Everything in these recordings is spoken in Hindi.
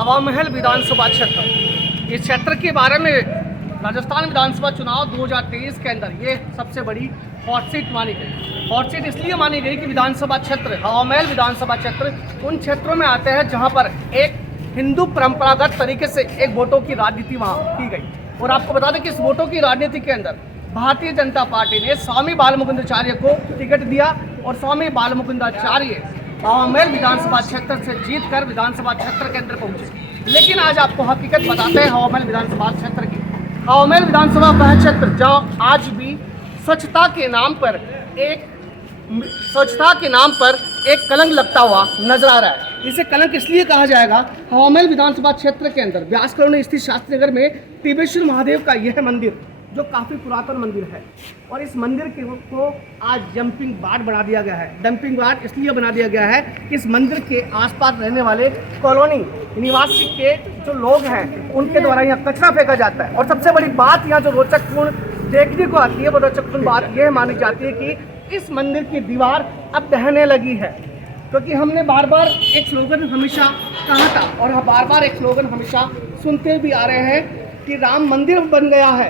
हवा महल विधानसभा क्षेत्र। इस क्षेत्र के बारे में राजस्थान विधानसभा चुनाव 2023 के अंदर ये सबसे बड़ी हॉट सीट मानी गई। हॉट सीट इसलिए मानी गई कि विधानसभा क्षेत्र हवा महल विधानसभा क्षेत्र उन क्षेत्रों में आते हैं जहां पर एक हिंदू परंपरागत तरीके से एक वोटों की राजनीति वहाँ की गई। और आपको बता दें कि इस वोटों की राजनीति के अंदर भारतीय जनता पार्टी ने स्वामी बालमुकुंदाचार्य को टिकट दिया और स्वामी बालमुकुंदाचार्य हवा महल विधानसभा क्षेत्र से जीतकर विधानसभा क्षेत्र के अंदर पहुंचे। लेकिन आज आपको हकीकत बताते हैं हवा महल विधानसभा क्षेत्र की। हवा महल विधानसभा वह क्षेत्र जहाँ आज भी स्वच्छता के नाम पर एक कलंक लगता हुआ नजर आ रहा है। इसे कलंक इसलिए कहा जाएगा, हवा महल विधानसभा क्षेत्र के अंदर व्यास कॉलोनी स्थित शास्त्री नगर में टिबेश्वर महादेव का यह मंदिर जो काफ़ी पुरातन मंदिर है और इस मंदिर को आज जंपिंग बाड़ बना दिया गया है। डंपिंग बाड़ इसलिए बना दिया गया है कि इस मंदिर के आसपास रहने वाले कॉलोनी निवासी के जो लोग हैं उनके द्वारा यहाँ कचरा फेंका जाता है। और सबसे बड़ी बात यहाँ जो रोचकपूर्ण देखने को आती है वो रोचकपूर्ण बात यह मानी जाती है कि इस मंदिर की दीवार अब ढहने लगी है, क्योंकि हमने बार बार एक स्लोगन हमेशा कहा था और हम बार बार एक स्लोगन हमेशा सुनते भी आ रहे हैं कि राम मंदिर बन गया है,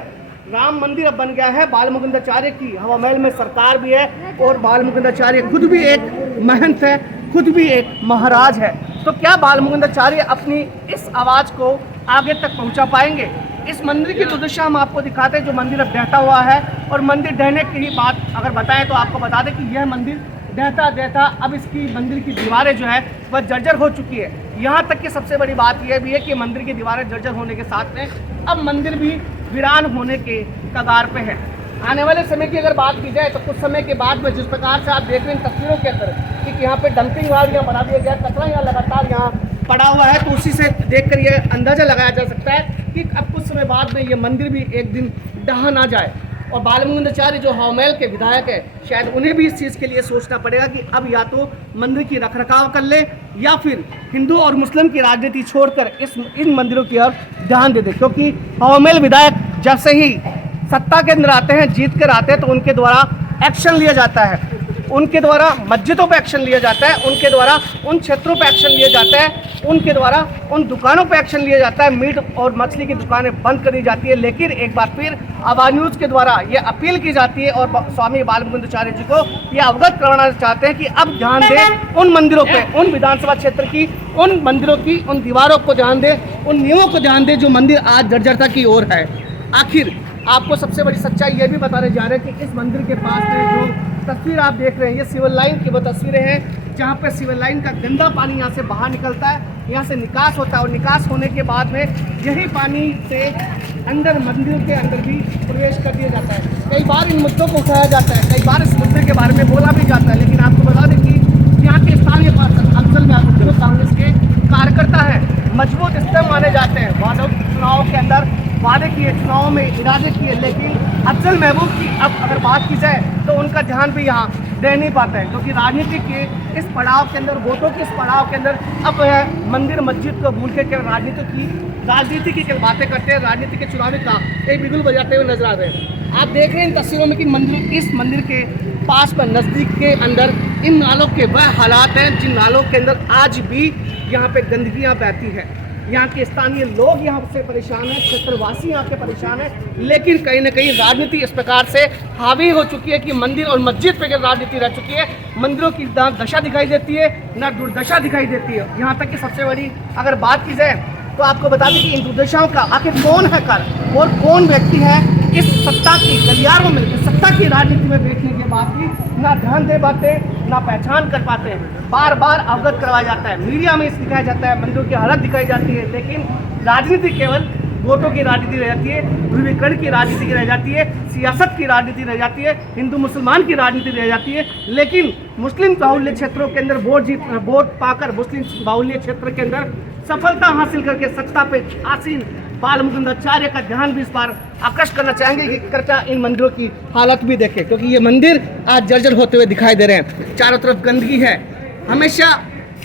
राम मंदिर अब बन गया है। बालमुकुंदाचार्य की हवा महल में सरकार भी है और बालमुकुंदाचार्य खुद भी एक महंत है, खुद भी एक महाराज है। तो क्या बालमुकुंदाचार्य अपनी इस आवाज़ को आगे तक पहुंचा पाएंगे? इस मंदिर की दुर्दशा हम आपको दिखाते हैं जो मंदिर अब ढहता हुआ है। और मंदिर ढहने की ही बात अगर बताएं तो आपको बता दें कि यह मंदिर ढहता अब इसकी मंदिर की दीवारें जो है वह जर्जर हो चुकी है। यहाँ तक कि सबसे बड़ी बात यह भी है कि मंदिर की दीवारें जर्जर होने के साथ में अब मंदिर भी वीरान होने के कगार पे है। आने वाले समय की अगर बात की जाए तो कुछ समय के बाद में जिस प्रकार से आप देख रहे हैं तस्वीरों के अंदर कि यहाँ पे डंपिंग यार्ड यहाँ बना दिया गया, कचरा यहाँ लगातार यहाँ पड़ा हुआ है, तो उसी से देखकर ये अंदाजा लगाया जा सकता है कि अब कुछ समय बाद में ये मंदिर भी एक दिन ढहा ना जाए। और बालमुकुंदाचार्य जो हवा महल के विधायक है शायद उन्हें भी इस चीज़ के लिए सोचना पड़ेगा कि अब या तो मंदिर की रखरखाव कर ले या फिर हिंदू और मुस्लिम की राजनीति छोड़कर इन मंदिरों की ओर ध्यान दे दे। क्योंकि हवा महल विधायक जब से ही सत्ता के अंदर आते हैं, जीत कर आते हैं, तो उनके द्वारा एक्शन लिया जाता है, उनके द्वारा मस्जिदों पर एक्शन लिया जाता है, उनके द्वारा उन क्षेत्रों पर एक्शन लिया जाता है, उनके द्वारा उन दुकानों पर एक्शन लिया जाता है, मीट और मछली की दुकानें बंद कर दी जाती है। लेकिन एक बार फिर आवाज न्यूज़ के द्वारा ये अपील की जाती है और स्वामी बालमुकुंदाचार्य जी को ये अवगत करवाना चाहते हैं कि अब ध्यान दें उन मंदिरों पे, उन विधानसभा क्षेत्र की उन मंदिरों की उन दीवारों को ध्यान दें, उन नियमों को ध्यान दें जो मंदिर आज जर्जरता की ओर है। आखिर आपको सबसे बड़ी सच्चाई ये भी बताने जा रहे हैं कि इस मंदिर के पास में जो तस्वीर आप देख रहे हैं ये सिविल लाइन की वो तस्वीरें हैं जहाँ पे सिविल लाइन का गंदा पानी यहाँ से बाहर निकलता है, यहाँ से निकास होता है और निकास होने के बाद में यही पानी से अंदर मंदिर के अंदर भी प्रवेश कर दिया जाता है। कई बार इन मुद्दों को उठाया जाता है, कई बार इस मुद्दे के बारे में बोला भी जाता है, लेकिन आपको बता दें कि यहाँ के स्थानीय पार्षद अफजल महबूब जो कांग्रेस के कार्यकर्ता है मजबूत स्तंभ माने जाते हैं। चुनाव के अंदर वादे किए, चुनाव में इरादे किए, लेकिन अफजल महबूब की अब अगर बात की जाए तो उनका ध्यान भी यहाँ रह नहीं पाता है, क्योंकि राजनीति के इस पड़ाव के अंदर, वोटों के इस पड़ाव के अंदर अब मंदिर मस्जिद को भूल के केवल राजनीति की बातें करते हैं, राजनीति के चुनावी का एक बिगुल बजाते हुए नजर आ रहे हैं। आप देख रहे हैं इन तस्वीरों में कि इस मंदिर के पास में नज़दीक के अंदर इन नालों के वह हालात हैं जिन नालों के अंदर आज भी यहाँ पे गंदगियाँ बहती है। यहाँ के स्थानीय लोग यहाँ से परेशान हैं, क्षेत्रवासी यहाँ के परेशान हैं, लेकिन कहीं ना कहीं राजनीति इस प्रकार से हावी हो चुकी है कि मंदिर और मस्जिद पे राजनीति रह चुकी है। मंदिरों की ना दशा दिखाई देती है ना दुर्दशा दिखाई देती है। यहाँ तक कि सबसे बड़ी अगर बात की जाए तो आपको बता दें कि इन दुर्दशाओं का आखिर कौन है कारण और कौन व्यक्ति है इस सत्ता की गलियारों में, सत्ता की राजनीति में बैठने के बाद भी ना ध्यान दे पाते, ना पहचान कर पाते हैं। बार बार अवगत करवाया जाता है, मीडिया में इसे दिखाया जाता है, मंदिरों की हालत दिखाई जाती है, लेकिन राजनीति केवल वोटों की राजनीति रह जाती है, ध्रुवीकरण की राजनीति रह जाती है, सियासत की राजनीति रह जाती है, हिंदू मुसलमान की राजनीति रह जाती है। लेकिन मुस्लिम बाहुल्य क्षेत्रों के अंदर वोट पाकर मुस्लिम बाहुल्य क्षेत्र के अंदर सफलता हासिल करके सत्ता पे आसीन बालमुकुंदाचार्य का ध्यान भी इस बार आकर्षित करना चाहेंगे कि कृपया इन मंदिरों की हालत भी देखें, क्योंकि ये मंदिर आज जर्जर होते हुए दिखाई दे रहे हैं। चारों तरफ गंदगी है। हमेशा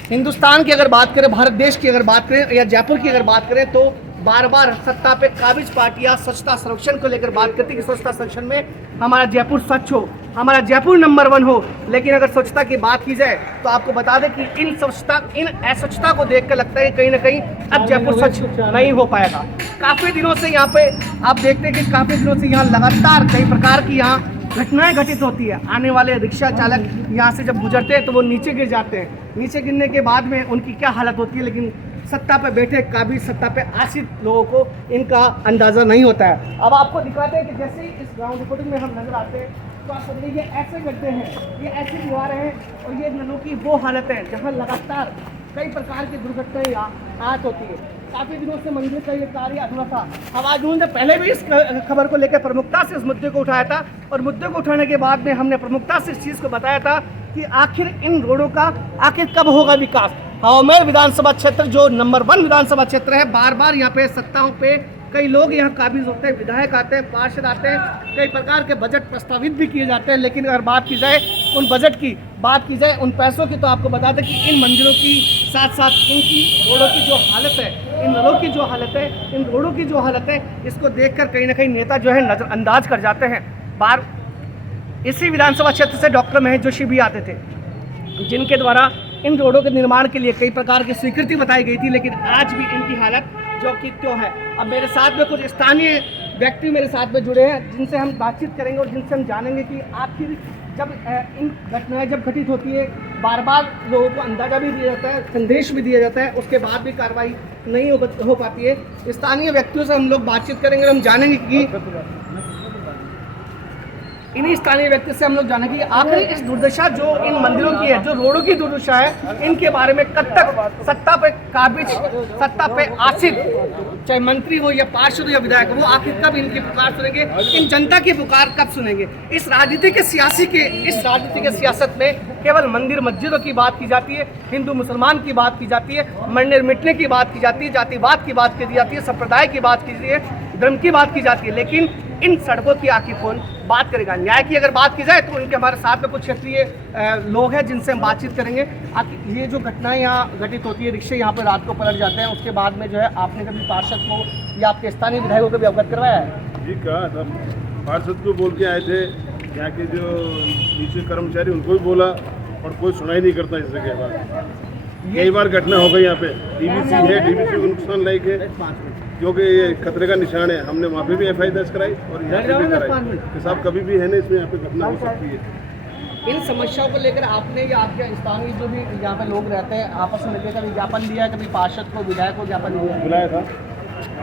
हिंदुस्तान की अगर बात करें, भारत देश की अगर बात करें या जयपुर की अगर बात करें तो बार बार सत्ता पे काबिज पार्टियां स्वच्छता संरक्षण को लेकर बात करती है कि स्वच्छता संरक्षण में हमारा जयपुर स्वच्छ हो, हमारा जयपुर नंबर 1 हो। लेकिन अगर स्वच्छता की बात की जाए तो आपको बता दें कि इन अस्वच्छता को देख कर लगता है कि कहीं ना कहीं अब जयपुर स्वच्छ नहीं हो पाएगा। काफ़ी दिनों से यहाँ पे आप देखते हैं कि काफ़ी दिनों से यहाँ लगातार कई प्रकार की यहाँ घटनाएं घटित होती है। आने वाले रिक्शा चालक यहाँ से जब गुजरते हैं तो वो नीचे गिर जाते हैं। नीचे गिरने के बाद में उनकी क्या हालत होती है, लेकिन सत्ता पे बैठे काबिज, सत्ता पे आश्रित लोगों को इनका अंदाज़ा नहीं होता है। अब आपको दिखाते हैं कि जैसे ही इस ग्राउंड रिपोर्टिंग में हम नजर आते हैं तो आप समझिए ये ऐसे गड्ढे हैं, ये ऐसी दीवारें हैं और ये नलों की वो हालत है जहाँ लगातार कई प्रकार की दुर्घटनाएं यहाँ होती है। काफ़ी दिनों से मंदिर का ये कार्य अधूरा था। आवाज ने पहले भी इस खबर को लेकर प्रमुखता से इस मुद्दे को उठाया था और मुद्दे को उठाने के बाद में हमने प्रमुखता से इस चीज़ को बताया था कि आखिर इन रोडों का आखिर कब होगा विकास। हवामेल विधानसभा क्षेत्र जो नंबर 1 विधानसभा क्षेत्र है, बार बार यहाँ पे सत्ताओं पे कई लोग यहाँ काबिज होते हैं, विधायक आते हैं, पार्षद आते हैं, कई प्रकार के बजट प्रस्तावित भी किए जाते हैं। लेकिन अगर बात की जाए उन बजट की, बात की जाए उन पैसों की, तो आपको बता दें कि इन मंदिरों की साथ साथ इनकी रोडों की जो हालत है, इन नलों की जो हालत है, इन रोडों की जो हालत है, इसको देखकर कहीं ना कहीं नेता जो है नज़रअंदाज कर जाते हैं। बार इसी विधानसभा क्षेत्र से डॉक्टर महेश जोशी भी आते थे, जिनके द्वारा इन रोडों के निर्माण के लिए कई प्रकार की स्वीकृति बताई गई थी, लेकिन आज भी इनकी हालत जो कि त्यों है। अब मेरे साथ में कुछ स्थानीय व्यक्ति मेरे साथ में जुड़े हैं, जिनसे हम बातचीत करेंगे और जिनसे हम जानेंगे कि आखिर जब इन घटनाएं जब घटित होती है, बार बार लोगों को अंदाजा भी दिया जाता है, संदेश भी दिया जाता है, उसके बाद भी कार्रवाई नहीं हो पाती है। स्थानीय व्यक्तियों से हम लोग बातचीत करेंगे और हम जानेंगे कि इन्हीं स्थानीय व्यक्ति से हम लोग जानेंगे कि आखिर इस दुर्दशा जो इन मंदिरों की है, जो रोडों की दुर्दशा है, इनके बारे में कब तक सत्ता पे काबिज, सत्ता पे आश्रित, चाहे मंत्री हो या पार्षद हो या विधायक हो, वो आखिर कब इनकी पुकार सुनेंगे, इन जनता की पुकार कब सुनेंगे। इस राजनीति के सियासत में केवल मंदिर मस्जिदों की बात की जाती है, हिंदू मुसलमान की बात की जाती है, मरने मिटने की बात की जाती है, जातिवाद की बात की जाती है, संप्रदाय की बात की जाती है, धर्म की बात की जाती है, लेकिन इन सड़कों की आखिर कौन बात करेगा। न्याय की अगर बात की जाए तो उनके हमारे साथ में कुछ क्षेत्रीय लोग हैं जिनसे हम बातचीत करेंगे। आखिर ये जो घटनाएं यहाँ घटित होती है, रिक्शे यहाँ पर रात को पलट जाते हैं, उसके बाद में जो है आपने कभी पार्षद को या आपके स्थानीय विधायकों को भी अवगत करवाया है? जी कहा था, पार्षद को बोल के आए थे, यहाँ के जो नीचे कर्मचारी उनको भी बोला और कोई सुनाई नहीं करता इस जगह पर। कई बार घटना हो गई यहाँ पे, डीवीसी है, डीवीसी को नुकसान लायक है क्योंकि ये खतरे का निशान है। हमने वहाँ पे भी एफआईआर दर्ज कराई और यहाँ पे भी कराई कि साहब कभी भी है ना इसमें यहाँ पे घटना हो सकती है। इन समस्याओं को लेकर आपने या आपके स्थानीय जो भी यहाँ पे लोग रहते हैं आपस में मिलकर कभी ज्ञापन दिया है, कभी पार्षद को, विधायक को ज्ञापन दिया? बुलाया था,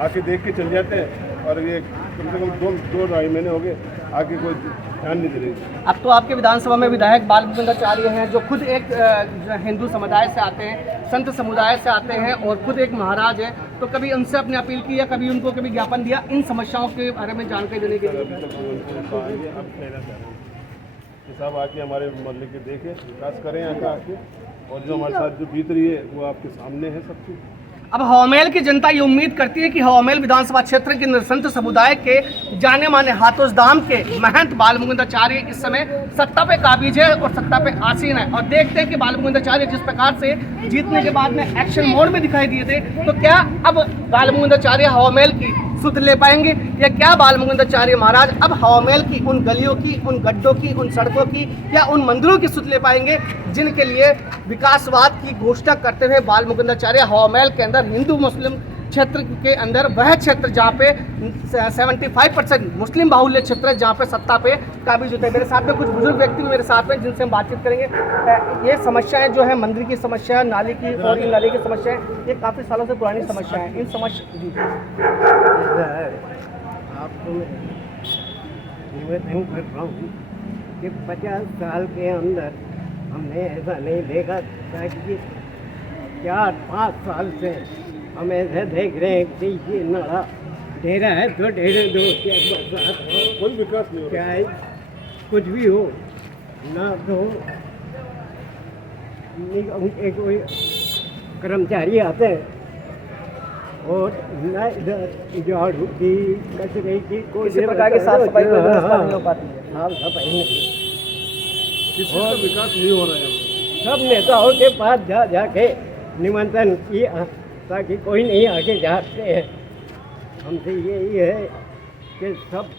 आके देख के चल जाते हैं और ये कम से कम 2-2.5 महीने हो गए, आके कोई ध्यान नहीं दे रही। अब तो आपके विधानसभा में विधायक बाल मुकुंदाचार्य हैं, जो खुद एक हिंदू समुदाय से आते हैं, संत समुदाय से आते हैं और खुद एक महाराज है, तो कभी उनसे अपने अपील की या कभी उनको कभी ज्ञापन दिया इन समस्याओं के बारे में जानकारी देने के लिए? साहब आके हमारे मोहल्ले के देखें, विकास करें यहाँ का आके, और जो हमारे साथ जो बीत रही है वो आपके सामने है सब कुछ। अब हवामेल की जनता ये उम्मीद करती है कि हवामेल विधानसभा क्षेत्र के संत समुदाय के जाने माने हाथोस धाम के महंत बाल मुकुंदाचार्य इस समय सत्ता पे काबिज है और सत्ता पे आसीन है, और देखते हैं कि बाल मुकुंदाचार्य जिस प्रकार से जीतने के बाद में एक्शन मोड में दिखाई दिए थे, तो क्या अब बाल मुकुंदाचार्य हवामेल की सुध ले पाएंगे या क्या बाल मुकुंदाचार्य महाराज अब हवामेल की उन गलियों की, उन गड्ढों की, उन सड़कों की या उन मंदिरों की सुध ले पाएंगे जिनके लिए विकासवाद की घोषणा करते हुए बाल मुकुंदाचार्य हवामेल के अंदर हिंदू मुस्लिम क्षेत्र के अंदर वह क्षेत्र जहाँ पे 75% मुस्लिम बाहुल्य क्षेत्र है, जहाँ पे सत्ता पे काबिज होते हैं। मेरे साथ में कुछ बुजुर्ग व्यक्ति मेरे साथ में जिनसे हम बातचीत करेंगे। ये समस्याएं जो है मंदिर की समस्या, नाली की और इन नाली की समस्याएं, ये काफ़ी सालों से पुरानी समस्या है। इन समस्या आपको मैं निवेदन कर रहा हूँ कि 50 साल के अंदर हमने ऐसा नहीं देखा था कि 4-5 साल से हम ऐसे देख रहे हैं कि ये नाला ढेरा है तो ढेरे दो, कोई विकास नहीं हो रहा क्या है, कुछ भी हो ना, तो एक कोई कर्मचारी आते हैं और न इधर झाड़ू की, कचरे की, कोई किसी प्रकार की साफ सफाई व्यवस्था नहीं हो पाती है। साफ सफाई नहीं, किसी का विकास नहीं हो रहा है। सब नेताओं के पास जा जाके निमंत्रण किया ताकि कोई नहीं आके जाते हैं, हमसे यही है कि सब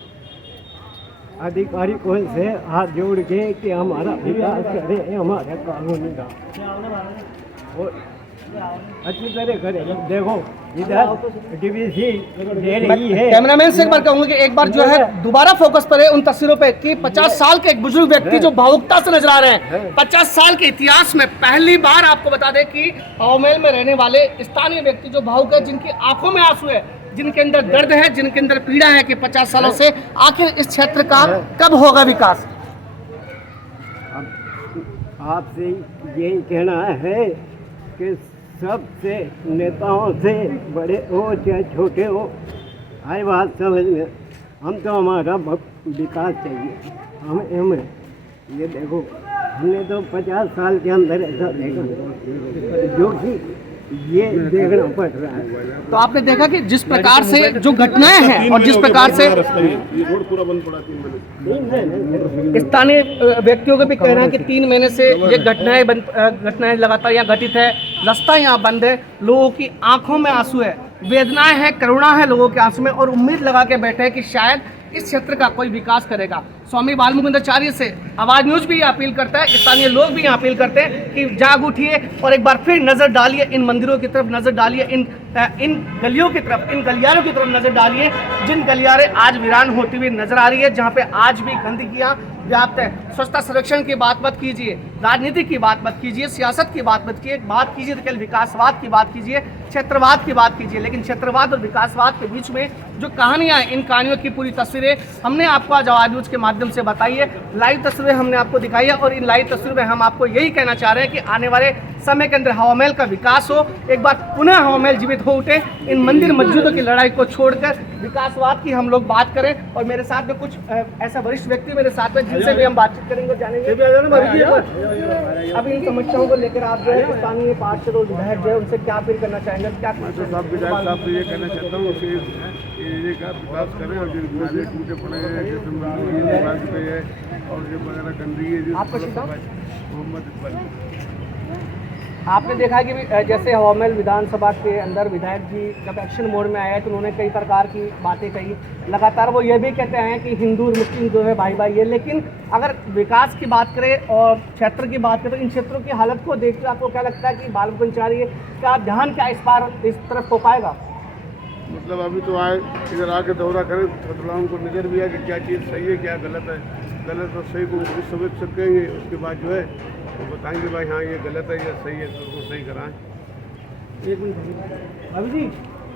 अधिकारियों से हाथ जोड़ के कि हमारा विकास करें, हमारा कानूनी का और अच्छी तरह करें। देखो इधर डीवीसी दे रही है। कैमरामैन से एक बार कहूंगा कि एक बार जो है दोबारा फोकस करे उन तस्वीरों पे कि 50 साल के एक बुजुर्ग व्यक्ति जो भावुकता से नजर आ रहे हैं। 50 साल के इतिहास में पहली बार आपको बता दें कि हवामेल में रहने वाले स्थानीय व्यक्ति जो भावुक है, जिनकी आंखों में आंसू है, जिनके अंदर दर्द है, जिनके अंदर पीड़ा है कि 50 सालों से आखिर इस क्षेत्र का कब होगा विकास। आपसे यही कहना है कि सबसे नेताओं से बड़े हो चाहे छोटे हो, हर बात समझ में हम तो हमारा विकास चाहिए। हमें ये देखो हमने तो 50 साल के अंदर ऐसा देखा जो कि ये देखना पड़ रहा है। तो आपने देखा कि जिस प्रकार से जो घटनाएं हैं और जिस प्रकार से ये रोड पूरा बंद पड़ा 3 महीने। स्थानीय व्यक्तियों का भी कहना है कि 3 महीने से ये घटनाएं लगातार यहाँ घटित है, रास्ता यहाँ बंद है, लोगों की आंखों में आंसू है, वेदनाएं है, करुणा है लोगों के आंसू में, और उम्मीद लगा के बैठे हैं कि शायद इस क्षेत्र का कोई विकास करेगा। स्वामी बालमुकुंदाचार्य से आवाज न्यूज भी अपील करता है, स्थानीय लोग भी अपील करते हैं कि जाग उठिए और एक बार फिर नजर डालिए इन मंदिरों की तरफ, नजर डालिए इन गलियों की तरफ, इन गलियारों की तरफ नजर डालिए, जिन गलियारें आज वीरान होती हुई नजर आ रही है, जहाँ पे आज भी गंदगियाँ व्याप्त है। स्वच्छता संरक्षण की बात मत कीजिए, राजनीति की बात मत कीजिए, सियासत की बात मत कीजिए तो केवल विकासवाद की बात कीजिए, क्षेत्रवाद की बात कीजिए। लेकिन क्षेत्रवाद और विकासवाद के बीच में जो कहानियां हैं, इन कहानियों की पूरी तस्वीरें हमने आपको आज आवाज न्यूज के माध्यम से बताई है, लाइव तस्वीरें हमने आपको दिखाई है, और इन लाइव तस्वीरों में हम आपको यही कहना चाह रहे हैं कि आने वाले समय के अंदर हवामेल का विकास हो, एक बार पुनः हवामेल जीवित हो उठे, इन मंदिर मस्जिदों की लड़ाई को छोड़कर विकासवाद की हम लोग बात करें। और मेरे साथ में कुछ ऐसा वरिष्ठ व्यक्ति मेरे साथ में, जिनसे भी हम बातचीत करेंगे, जानेंगे अभी इन समस्याओं को लेकर आप जो है स्थानीय पार्षद और विधायक जो है उनसे क्या अपील करना चाहेंगे? क्या साहब विधायक साहब से ये कहना चाहता हूँ कि ये का विकास करें, और जो टूटे पड़े हैं जैसे और जो वगैरह गंदगी है। आपका शिकायत? मोहम्मद इकबाल। आपने देखा कि जैसे हवामेल विधानसभा के अंदर विधायक जी जब एक्शन मोड में आए तो उन्होंने कई प्रकार की बातें कही। लगातार वो ये भी कहते हैं कि हिंदू और मुस्लिम जो है भाई भाई है, लेकिन अगर विकास की बात करें और क्षेत्र की बात करें तो इन क्षेत्रों की हालत को देखकर आपको क्या लगता है कि बालमुकुंदाचार्य का ध्यान क्या इस तरफ हो पाएगा? मतलब अभी तो आए इधर आके दौरा करें तो थोड़ा उनको नज़र भी आए कि क्या चीज़ सही है क्या गलत है। गलत और सही को खुद समझ सकेंगे, उसके बाद जो है वो बताएंगे भाई हाँ ये गलत है या सही है, तो उसको सही कराएं। अभी जी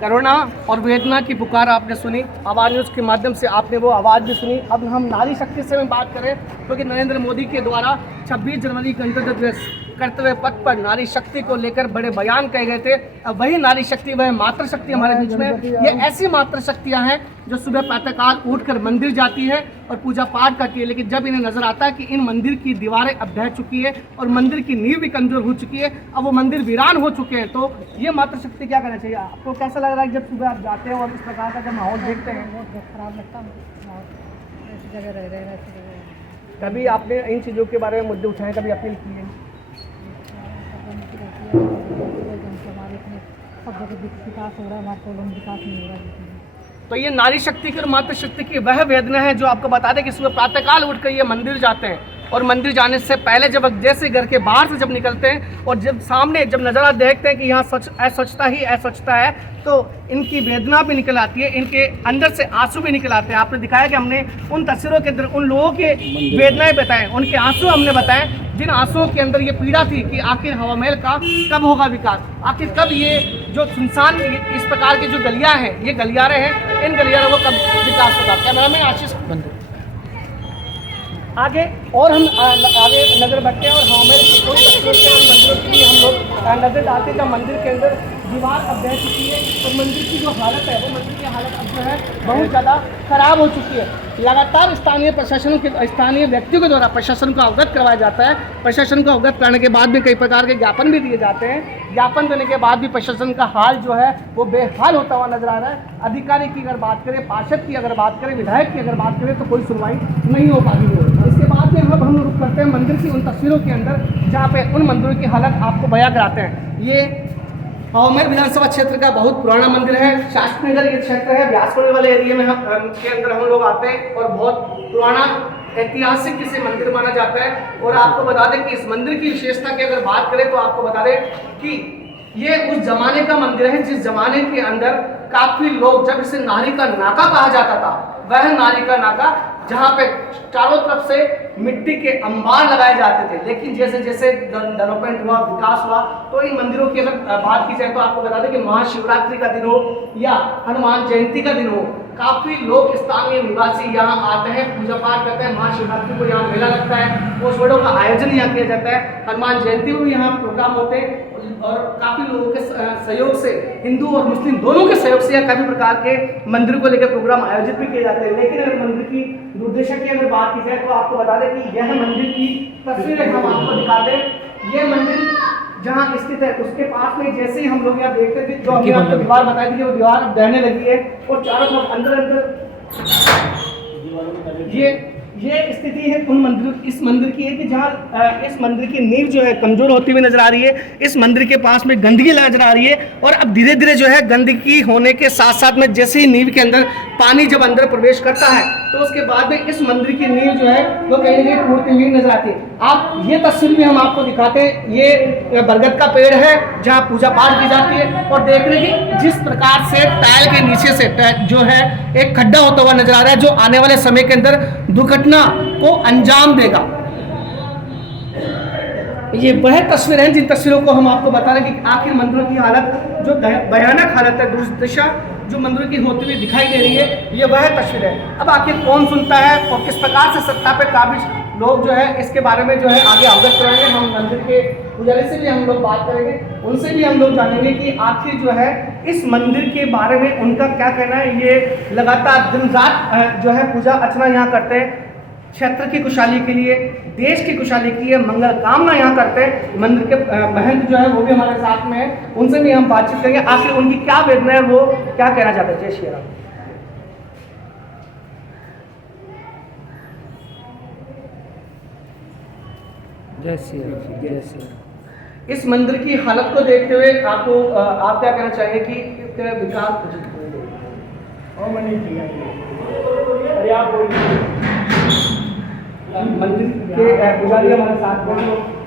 करुणा और वेदना की पुकार आपने सुनी, आवाज न्यूज़ के माध्यम से आपने वो आवाज़ भी सुनी। अब हम नारी शक्ति से में बात करें क्योंकि नरेंद्र मोदी के द्वारा 26 जनवरी गणतंत्र दिवस कर्तव्य पथ पर नारी शक्ति को लेकर बड़े बयान कहे गए थे। अब वही नारी शक्ति, वह मातृ शक्ति हमारे बीच में, ये ऐसी मातृ शक्तियाँ हैं जो सुबह प्रातःकाल उठकर मंदिर जाती है और पूजा पाठ करती है, लेकिन जब इन्हें नजर आता है कि इन मंदिर की दीवारें अब ढह चुकी है और मंदिर की नींव भी कमजोर हो चुकी है, अब वो मंदिर वीरान हो चुके हैं, तो ये मातृ शक्ति क्या करना चाहिए? आपको कैसा लग रहा है जब सुबह आप जाते हैं और इस प्रकार का जब माहौल देखते हैं? बहुत खराब लगता है, ऐसी जगह रह रहे हैं, ऐसी जगह कभी आपने इन चीज़ों के बारे में मुद्दे उठाए, कभी अपील की है? हमारे इतने सब जगह विकास हो रहा है, हमारे कॉलोनी विकास नहीं हो रहा है। तो ये नारी शक्ति की और मातृ शक्ति की वह वेदना है जो आपको बता दें कि सुबह प्रातःकाल उठकर ये मंदिर जाते हैं और मंदिर जाने से पहले जब जैसे घर के बाहर से जब निकलते हैं और जब सामने जब नज़ारा देखते हैं कि यहाँ अस्वच्छता ही अस्वच्छता है, तो इनकी वेदना भी निकल आती है, इनके अंदर से आंसू भी निकल आते हैं। आपने दिखाया कि हमने उन तस्वीरों के अंदर उन लोगों के वेदनाएं बताएं, उनके आंसू हमने बताएं, जिन आंसुओं के अंदर ये पीड़ा थी कि आखिर हवामेल का कब होगा विकास, आखिर कब ये जो सुनसान इस प्रकार की जो गलियाँ हैं, ये गलियारे हैं, इन गलियारों को कब विकास होगा। कैमरामैन आशीष बंदे आगे और हम आगे नजर बढ़ते हैं और हवामेल की कोई तस्वीरों के मंदिरों के लिए हम लोग नजर डालते हैं जब मंदिर के अंदर दीवार अब बह चुकी है और मंदिर की जो हालत है वो मंदिर की हालत अब जो है बहुत ज़्यादा खराब हो चुकी है। लगातार स्थानीय प्रशासन के स्थानीय व्यक्तियों के द्वारा प्रशासन को अवगत करवाया जाता है। प्रशासन को अवगत कराने के बाद भी कई प्रकार के ज्ञापन भी दिए जाते हैं। ज्ञापन देने के बाद भी प्रशासन का हाल जो है वो बेहाल होता हुआ नजर आ रहा है। अधिकारी की अगर बात करें, पार्षद की अगर बात करें, विधायक की अगर बात करें तो कोई सुनवाई नहीं हो पा रही है। इसके बाद में अब हम रुक करते हैं मंदिर की उन तस्वीरों के अंदर जहाँ पे उन मंदिरों की हालत आपको बयां कराते हैं। ये हवामहल विधानसभा क्षेत्र का बहुत पुराना मंदिर है। शास्त्री नगर ये क्षेत्र है, व्यास कॉलोनी वाले एरिया में के अंदर हम लोग आते हैं और बहुत पुराना ऐतिहासिक इसे मंदिर माना जाता है। और आपको बता दें कि इस मंदिर की विशेषता की अगर बात करें तो आपको बता दें कि ये उस जमाने का मंदिर है जिस जमाने के अंदर काफी लोग, जब इसे नारी का नाका कहा जाता था, वह नारी का नाका जहाँ पे चारों तरफ से मिट्टी के अंबार लगाए जाते थे। लेकिन जैसे जैसे डेवलपमेंट हुआ, विकास हुआ, तो इन मंदिरों की अगर बात की जाए तो आपको बता दें कि महाशिवरात्रि का दिन हो या हनुमान जयंती का दिन हो, काफी लोग स्थानीय निवासी यहाँ आते हैं, पूजा पाठ करते हैं। महाशिवरात्रि को यहाँ मेला लगता है, पोस्टबोर्डों का आयोजन यहाँ किया जाता है। हनुमान जयंती में भी यहाँ प्रोग्राम होते हैं और काफी लोगों के सहयोग से, हिंदू और मुस्लिम दोनों के सहयोग से यहाँ काफी प्रकार के मंदिर को लेकर प्रोग्राम आयोजित भी किए जाते हैं। लेकिन अगर मंदिर की दुर्दशा की अगर बात की जाए तो आपको बता दें कि यह मंदिर की तस्वीरें हम आपको दिखाते हैं। यह मंदिर जहाँ स्थित है उसके पास में जैसे ही हम लोग यहाँ देखते थे, जो हमने आपको दीवार बताई थी, वो दीवार बहने लगी है और चारों तरफ अंदर ये स्थिति है उन मंदिर, इस मंदिर की है कि जहाँ इस मंदिर की नींव जो है कमजोर होती हुई नजर आ रही है। इस मंदिर के पास में गंदगी नजर आ रही है और अब धीरे धीरे जो है गंदगी होने के साथ साथ में जैसे ही नींव के अंदर पानी जब अंदर प्रवेश करता है तो उसके बाद में इस मंदिर की नींव जो है वो कहीं ना कहीं टूटती हुई नजर आती है। आप ये तस्वीर भी हम आपको दिखाते हैं। ये बरगद का पेड़ है जहाँ पूजा पाठ की जाती है और देख रहे हैं कि जिस प्रकार से टाइल के नीचे से जो है एक खड्डा होता हुआ नजर आ रहा है, जो आने वाले समय के अंदर दुर्घटना को अंजाम देगा। ये वह तस्वीर है जिन तस्वीरों को हम आपको बता रहे हैं कि आखिर मंदिरों की हालत जो भयानक हालत है, दुर्दशा जो मंदिरों की होती हुई दिखाई दे रही है, ये वह तस्वीर है। अब आखिर कौन सुनता है और किस प्रकार से सत्ता पे काबिज लोग जो है इसके बारे में जो है आगे अवगत कराएंगे। हम मंदिर के पुजारी से भी हम लोग बात करेंगे, उनसे भी हम लोग जानेंगे कि आखिर जो है इस मंदिर के बारे में उनका क्या कहना है। ये लगातार दिन रात जो है पूजा अर्चना यहाँ करते हैं, क्षेत्र की खुशहाली के लिए, देश की खुशहाली के लिए मंगल कामना यहाँ करते हैं। मंदिर के महंत जो है वो भी हमारे साथ में है, उनसे भी हम बातचीत करेंगे आखिर उनकी क्या वेदना है, वो क्या कहना चाहते हैं। जय श्री राम। जय श्री राम। जय श्री राम। इस मंदिर की हालत को देखते हुए आपको आप क्या कहना चाहिए कि विकास मंदिर के पुजारी हमारे साथ में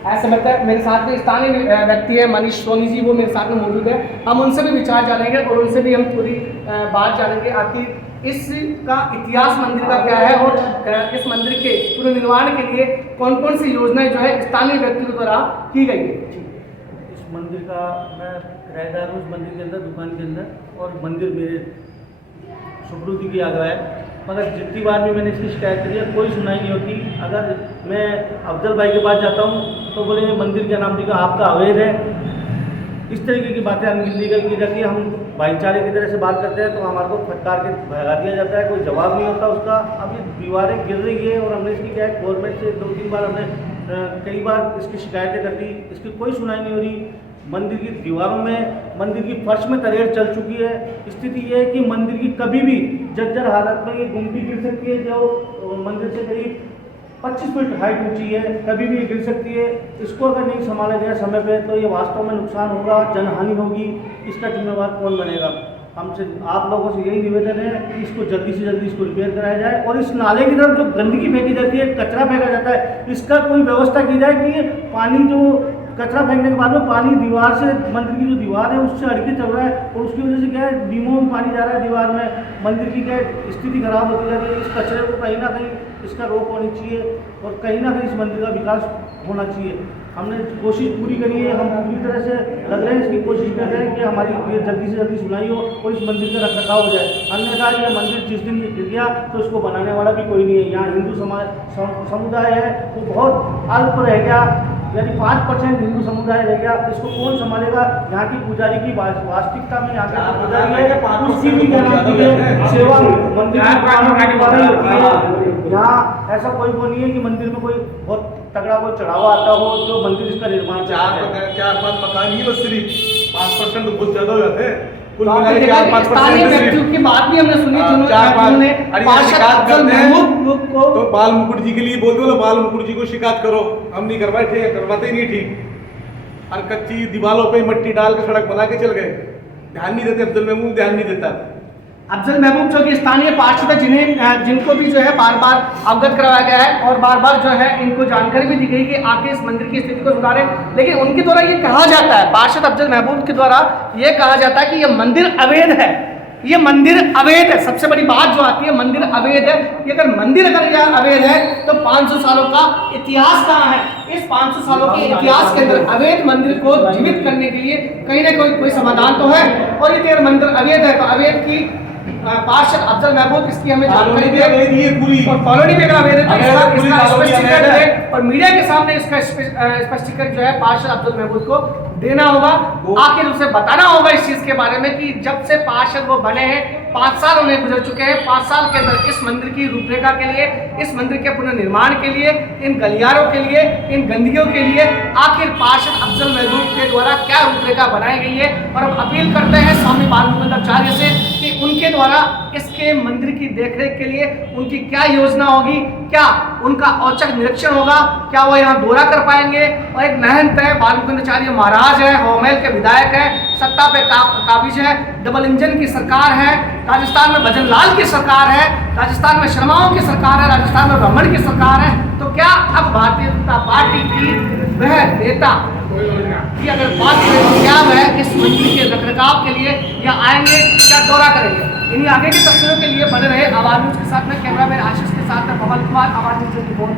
ऐसा लगता है, मेरे साथ में स्थानीय व्यक्ति है मनीष सोनी जी, वो मेरे साथ में मौजूद है। हम उनसे भी विचार जानेंगे और उनसे भी हम पूरी बात जानेंगे आखिर इसका इतिहास मंदिर का क्या है और इस मंदिर के पुनर्निर्माण के लिए कौन कौन सी योजनाएं जो है स्थानीय व्यक्तियों द्वारा की गई है। इस मंदिर का मैं किराएदार हूँ, इस मंदिर के अंदर, दुकान के अंदर, और मंदिर मेरे सुपुर्द किया गया है। मगर जितनी बार भी मैंने इसकी शिकायत करी है कोई सुनाई नहीं होती। अगर मैं अफजल भाई के पास जाता हूँ तो बोले ये मंदिर क्या नाम दिखा, आपका अवैध है, इस तरीके की बातें अनलीगल की जाती है। हम भाईचारे की तरह से बात करते हैं तो हमारे को फटकार के भगा दिया जाता है, कोई जवाब नहीं होता उसका। अब ये दीवारें गिर रही है और हमने इसकी क्या है गवर्नमेंट से 2-3 बार हमने कई बार इसकी शिकायतें कर दी, इसकी कोई सुनाई नहीं हो रही। मंदिर की दीवारों में, मंदिर की फर्श में तरेड़ चल चुकी है। स्थिति ये है कि मंदिर की कभी भी जर्जर हालत में ये गुम्बी गिर सकती है, जो मंदिर से करीब 25 फीट हाइट ऊंची है, कभी भी गिर सकती है। इसको अगर नहीं संभाला गया समय पे तो ये वास्तव में नुकसान होगा, जनहानि होगी। इसका जिम्मेवार कौन बनेगा? हमसे आप लोगों से यही निवेदन है कि इसको जल्दी से जल्दी इसको रिपेयर कराया जाए और इस नाले की तरफ जो गंदगी फेंकी जाती है, कचरा फेंका जाता है, इसका कोई व्यवस्था की जाए कि ये पानी जो कचरा फेंकने के बाद में पानी दीवार से, मंदिर की जो दीवार है उससे अड़के चल रहा है और उसकी वजह से क्या है डीमों में पानी जा रहा है दीवार में, मंदिर की क्या है स्थिति खराब होती जा रही है। इस कचरे को कहीं ना कहीं इसका रोक होनी चाहिए और कहीं ना कहीं इस मंदिर का विकास होना चाहिए। हमने कोशिश पूरी करी है, हम पूरी तरह से लग रहे हैं, इसकी कोशिश कर रहे हैं कि हमारी ये जल्दी से जल्दी सुनाई हो और इस मंदिर का रखरखाव हो जाए। अन्यथा ये मंदिर जिस दिन गिर गया तो इसको बनाने वाला भी कोई नहीं है। यहाँ हिंदू समुदाय है वो बहुत अल्प रह गया, यानी 5% हिंदू समुदाय रह गया। इसको कौन संभालेगा? यहाँ की पुजारी की वास्तविकता में यहाँ का पुजारी है उसकी भी क्या नाम है सेवा मंदिर है। यहाँ ऐसा कोई वो नहीं है कि मंदिर में कोई बहुत तगड़ा कोई चढ़ावा आता हो जो मंदिर इसका निर्माण 4-5 मकान ही बस सिर्फ 5% तो बहुत ज्यादा हो जाते हैं। कुल तो मिला के 4-5% स्थानीय व्यक्तियों की बात भी हमने सुनी, जिन्होंने पार्षद अफजल महमूद को तो बाल मुकुट जी के लिए बोल दो, बाल मुकुट जी को शिकायत करो, हम नहीं करवाए, ठीक है करवाते ही नहीं ठीक। और कच्ची दीवारों पे मट्टी डाल के सड़क बना के चल गए। ध्यान नहीं देते, अब्दुल महमूद ध्यान नहीं देता। अफजल महबूब जो कि स्थानीय पार्षद है, जिनको भी जो है बार बार अवगत करवाया गया है और बार बार जो है इनको जानकारी भी दी गई कि आके इस मंदिर की स्थिति को सुधारें, लेकिन उनके द्वारा ये कहा जाता है, पार्षद अफजल महबूब के द्वारा ये कहा जाता है कि ये मंदिर अवैध है, ये मंदिर अवैध है। सबसे बड़ी बात जो आती है, मंदिर अवैध है। ये अगर मंदिर यह अवैध है तो 500 सालों का इतिहास कहाँ है? इस 500 सालों के इतिहास के अंदर अवैध मंदिर को जीवित करने के लिए कहीं ना कोई समाधान तो है। और ये मंदिर अवैध है तो अवैध की पार्षद अफजल महबूब इसकी हमें जानकारी दे पूरी और कॉलोनी में अगर अवैध है तो इसका पूरी कॉलोनी स्पष्टीकरण अवैध है। दे और मीडिया के सामने इसका स्पष्टीकरण जो है पार्षद अफजल महबूब को देना होगा। आखिर उसे बताना होगा इस चीज के बारे में कि जब से पार्षद वो बने हैं 5 साल उन्हें गुजर चुके हैं। 5 साल के अंदर इस मंदिर की रूपरेखा के लिए, इस मंदिर के पुनर्निर्माण के लिए, इन गलियारों के लिए, इन गंदगियों के लिए आखिर पार्षद अफजल महबूब के द्वारा क्या रूपरेखा बनाई गई है। और हम अपील करते हैं स्वामी बालमुकुंदाचार्य से कि उनके द्वारा इसके मंदिर की देखरेख के लिए उनकी क्या योजना होगी, क्या उनका औचक निरीक्षण होगा, क्या वो यहाँ दौरा कर पाएंगे। और एक महंत है, बालमुकुंदाचार्य महाराज है, हौमेल के विधायक है, सत्ता पे काबिज है, डबल इंजन की सरकार है, राजस्थान में भजन लाल की सरकार है, राजस्थान में शर्माओं की सरकार है, राजस्थान में ब्राह्मण की सरकार है। तो क्या अब भारतीय जनता पार्टी की वह नेता की अगर बात करें तो क्या वह इस मंदिर के रखरखाव के लिए या आएंगे, क्या दौरा करेंगे? इन्हीं आगे की तस्वीरों के लिए बने रहे आवाज न्यूज के साथ में कैमरामैन आशीष के साथ में पवन कुमार, आवाज न्यूज की रिपोर्ट।